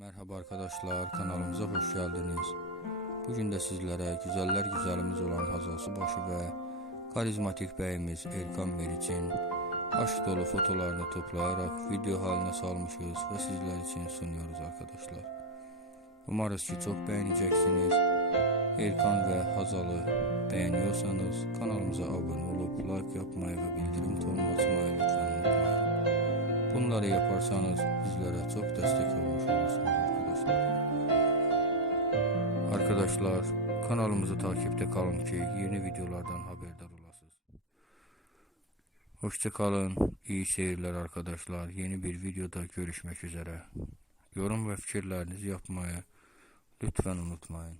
Merhaba arkadaşlar, kanalımıza hoş geldiniz. Bugün de sizlere güzeller güzelimiz olan Hazal Subaşı ve karizmatik beyimiz Erkan Meriç'in aşk dolu fotolarını toplayarak video haline salmışız ve sizler için sunuyoruz arkadaşlar. Umarız ki çok beğeneceksiniz. Erkan ve Hazal'ı beğeniyorsanız kanalımıza abone olup like yapmayı ve bildirim tonunu açmayı lütfen unutmayın. Bunları yaparsanız bizlere çok destek olmuş Arkadaşlar kanalımızı takipte kalın ki yeni videolardan haberdar olasınız. Hoşça kalın. iyi seyirler arkadaşlar. Yeni bir videoda görüşmek üzere. Yorum ve fikirlerinizi yapmayı lütfen unutmayın.